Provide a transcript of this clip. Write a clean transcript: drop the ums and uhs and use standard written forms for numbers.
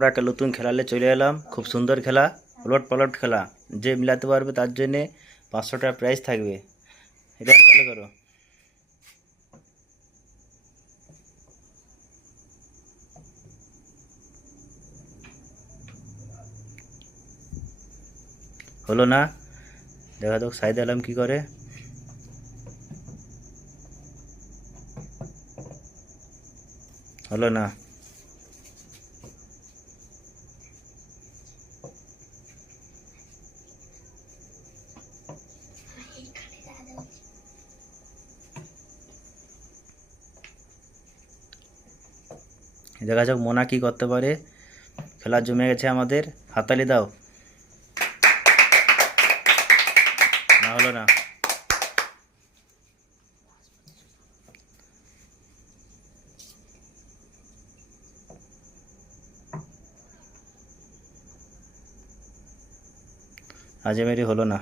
আমরা একটা নতুন খেলালে চলে এলাম। খুব সুন্দর খেলা, উলট পালট খেলা। যে মিলাতে পারবে তার জন্যে 500 টাকা প্রাইজ থাকবে। এটা চালু করো। হলো না? দেখা যাক সাইদ আলম কি করে। হলো না। দেখা যাক মোনা কি করতে পারে। খেলা জমে গেছে আমাদের, হাততালি দাও। না, হলো না। আজমেরি হলো না।